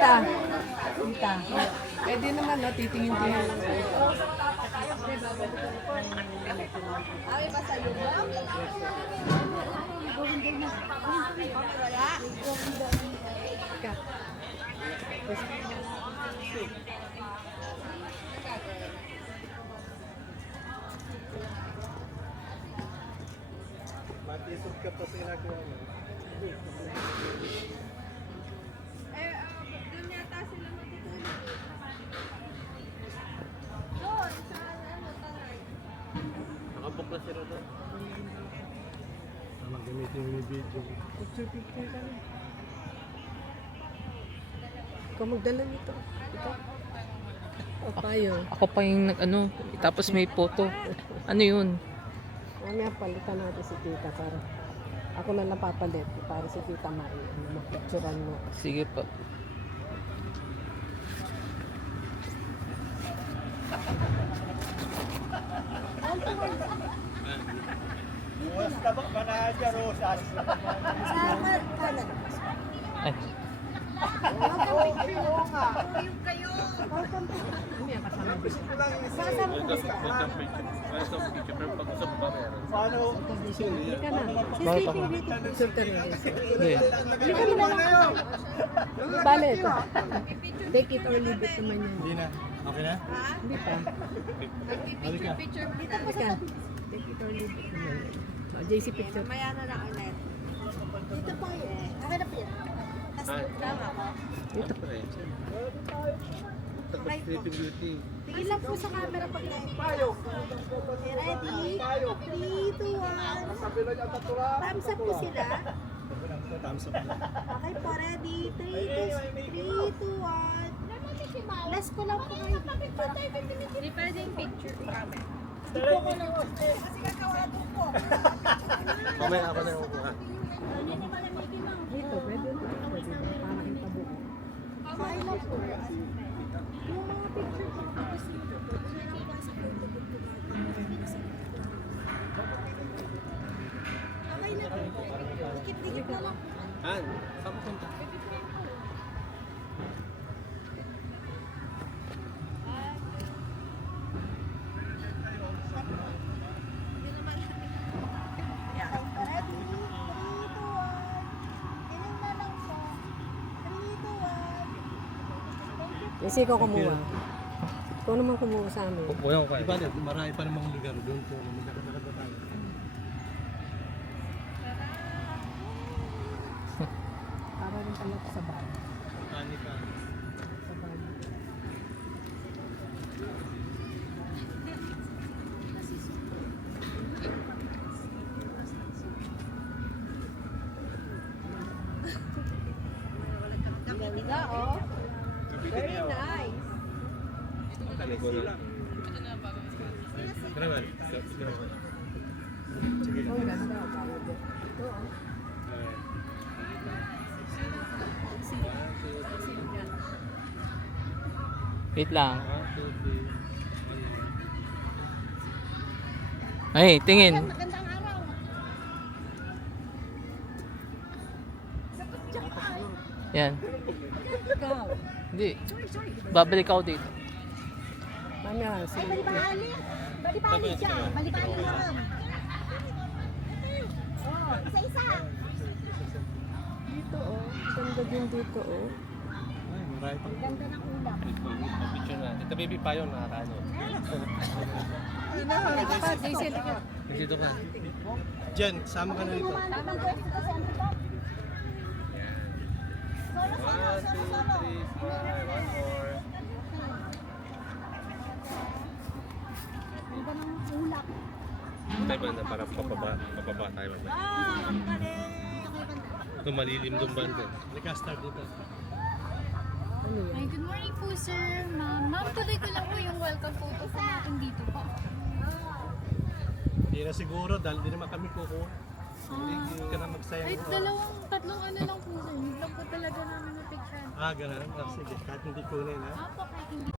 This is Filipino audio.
Tita. Tita. Pwede naman, no? Titingin-tingin. Ay, ba sa'yo ba? Matisod ka pa sa ginagawa mo. Doon yata sila matutulog. Doon, sa tanay. Nakabook na si Rodo. Tama, gamitin mo yung video. Picture ka na. Ikaw magdala nito. Ikaw. O tayo. Ako pa yung nag-ano, tapos may photo. Ano yun? Mamaya palitan natin si tita para ako na lang papalit para si tita mapicturean mo. Sige po. Buwas ka ba? Manadya, Rosas. Salamat ka na. Ay, Mamaya kasama ko siya. Sasama ko siya. Paano? Hindi ka na. bakit ako? Picture ka rin. Hindi. Hindi ka na lang. Bale, ito. Take it or leave it naman yan. Hindi na. Okay na? Hindi pa. Balik ka. Dito po Teka. sa Take it or leave it naman yan. So, JC picture. Maya na lang ulit. Dito po eh. Akin na po yan. Tapos lang ako. Dito. Tingin lang po sa camera pag na-payo. Ready? 3, 2, 1. Thumbs up po sila. Thumbs up. Okay po, ready? 3, 2, 1. Last ko lang po kayo. Hindi pwede yung picture camera. Hindi po ko lang. Kasi kakawado po. Mamaya ako na yung kuha. Dito, pwede na. Pwede na. Para kita buko. Ay lang po. Yung mga picture ko tapos dito. Okay na po. Dikit-dikit na lang. Han, saan mo punta? Ready? 3, 2, 1. Iling na lang po. 3, 2, 1. Kasi ikaw kumuha. Ikaw naman kumuha sa amin. Wala ko Iba na, marami pa namang lugar doon po. Magkakatakat na tayo. Para rin pala sa bahay. Ani ka. Sa bahay. Ganda, oh. Very nice. Karaman. Sige. Ang ganda. Para dito. Ito, oh. Wait lang. Ay, tingin. Magandang araw. Yan. Ikaw. Hindi. Babalik ako dito. Mamaya, sige. Bali-bali. Bali-bali siya. Bali-bali lang. Oh, isa-isa. Dito, oh. Ganda din dito, oh. Ay, marami pa. Ganda ng ulam. Picture na. Tita baby pa yun, nakakaano. JC, halika. Dito ka. Jen, sama ka na dito. Tamang pwesto ka sa ano ba? Solo, solo, 1, 2, solo, solo. 3, smile. One more. Ganda ng ulap. Tayo banda para papaba tayo banda. Ah, ang galing. Okay, banda. Ito malilim doon banda. Halika, start dito. Ano yan? Ay, good morning po, sir. Ma'am, tuloy ko lang po yung welcome photo po natin dito po. Hindi na siguro dahil di naman kami kukuha. Hindi ka na magsayang. Ay, tatlong ano lang po, sir. Yun lang po talaga namin na picture. Ganun. Sige, kahit hindi kunin ha. Apo, kahit